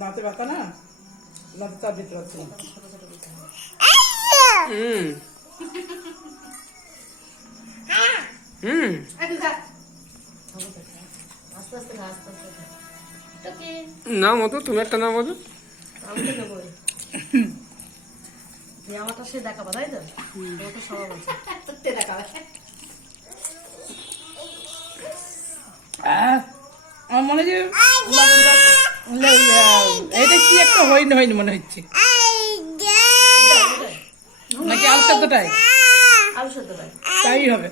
দাঁতে ব্যথা না, দাঁতে চাপ দিতে পারছি না। না মতো তুমি একটা না মতো আমারটা সে দেখাবা তাই তো সবাই বলছে দেখাবে। আমার মনে হয় এটা কি একটা হয়নি হয়নি মনে হচ্ছে, নাকি আলু সেদ্ধটাই আলু সেদ্ধ তাই হবে।